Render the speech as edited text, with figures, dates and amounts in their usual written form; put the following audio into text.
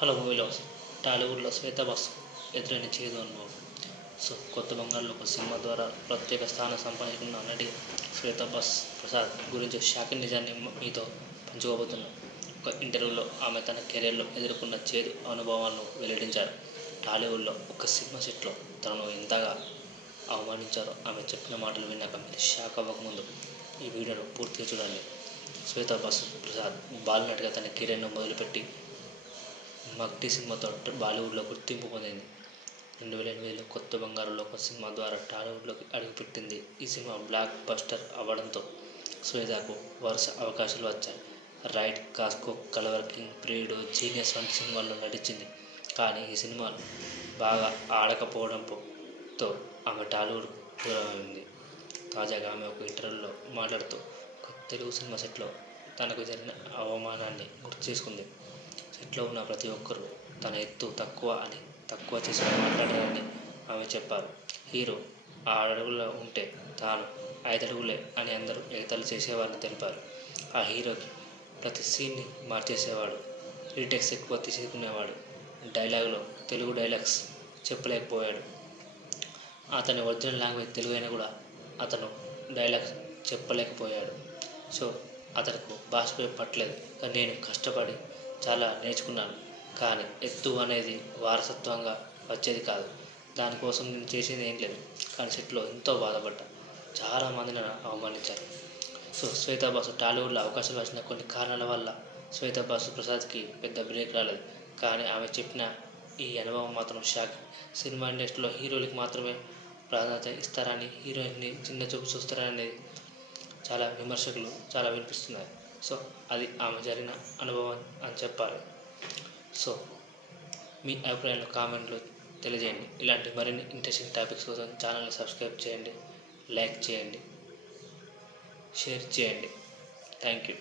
Hello మూవీలో టాలీవుడ్లో శ్వేత bus ఎదురైన చేదు అనుభవం. కొత్త బంగారులో ఒక సినిమా ద్వారా ప్రత్యేక స్థానం సంపాదించుకున్న నటి శ్వేత ప్రసాద్ గురించి షాకింగ్ నిజాన్ని మీతో పంచుకోబోతున్నాం. ఒక ఇంటర్వ్యూలో ఆమె తన కెరీర్లో ఎదుర్కొన్న చేదు అనుభవాలను వెల్లడించారు. టాలీవుడ్లో ఒక సినిమా సెట్లో తనను ఎంతగా అవమానించారో ఆమె చెప్పిన మాటలు విన్నాక మీరు షాక్ అవ్వకముందు ఈ వీడియోను పూర్తిగా చూడండి. శ్వేత ప్రసాద్ బాలినటిగా తన కెరీర్ను మొదలుపెట్టి మగ్టీ సినిమాతో బాలీవుడ్లో గుర్తింపు పొందింది. 2008లో కొత్త బంగారు లోకం సినిమా ద్వారా టాలీవుడ్లోకి అడుగుపెట్టింది. ఈ సినిమా బ్లాక్ బస్టర్ అవ్వడంతో శ్వేతకు వరుస అవకాశాలు వచ్చాయి. రైడ్, కాస్కో, కలవర్ కింగ్, ప్రియుడు, జీనియస్ వంటి సినిమాల్లో నటించింది. కానీ ఈ సినిమాలు బాగా ఆడకపోవడంతో ఆమె టాలీవుడ్ దూరమైంది. తాజాగా ఆమె ఒక ఇంటర్వ్యూలో మాట్లాడుతూ ఒక తెలుగు సినిమా సెట్లో తనకు జరిగిన అవమానాన్ని గుర్తు చేసుకుంది. సెట్లో ఉన్న ప్రతి ఒక్కరూ తన ఎత్తు తక్కువ చేసి మాట్లాడారని ఆమె చెప్పారు. హీరో 6 అడుగుల్లో ఉంటే తాను 5 అడుగులే అని అందరూ ఎగతాళి చేసేవారని తెలిపారు. ఆ హీరోకి ప్రతి సీన్ని మార్చేసేవాడు, రీటేక్స్ ఎక్కువ తీసుకునేవాడు, డైలాగులో తెలుగు డైలాగ్స్ చెప్పలేకపోయాడు. అతని ఒరిజినల్ లాంగ్వేజ్ తెలుగు అయినా కూడా అతను డైలాగ్స్ చెప్పలేకపోయాడు. అతనికి భాషపై పట్టలేదు. కానీ నేను కష్టపడి చాలా నేర్చుకున్నాను. కానీ ఎత్తు అనేది వారసత్వంగా వచ్చేది కాదు. దానికోసం నేను చేసేది ఏం లేదు. కానీ సెట్లో ఎంతో బాధపడ్డా. చాలామంది నన్ను అవమానించారు. శ్వేత బసు టాలీవుడ్లో అవకాశాలు వచ్చిన కొన్ని కారణాల వల్ల శ్వేత ప్రసాద్కి పెద్ద బ్రేక్ రాలేదు. కానీ ఆమె చెప్పిన ఈ అనుభవం మాత్రం షాక్. సినిమా ఇండస్ట్రీలో హీరోలకి మాత్రమే ప్రాధాన్యత ఇస్తారని, హీరోయిన్ని చిన్న చూపు చూస్తారనేది చాలా విమర్శకులు చాలా వినిపిస్తున్నాయి. అది ఆమె జరిగిన అనుభవం అని చెప్పాలి. మీ అభిప్రాయాలు కామెంట్లో తెలియజేయండి. ఇలాంటి మరిన్ని ఇంట్రెస్టింగ్ టాపిక్స్ కోసం ఛానల్ని సబ్స్క్రైబ్ చేయండి, లైక్ చేయండి, షేర్ చేయండి. Thank you.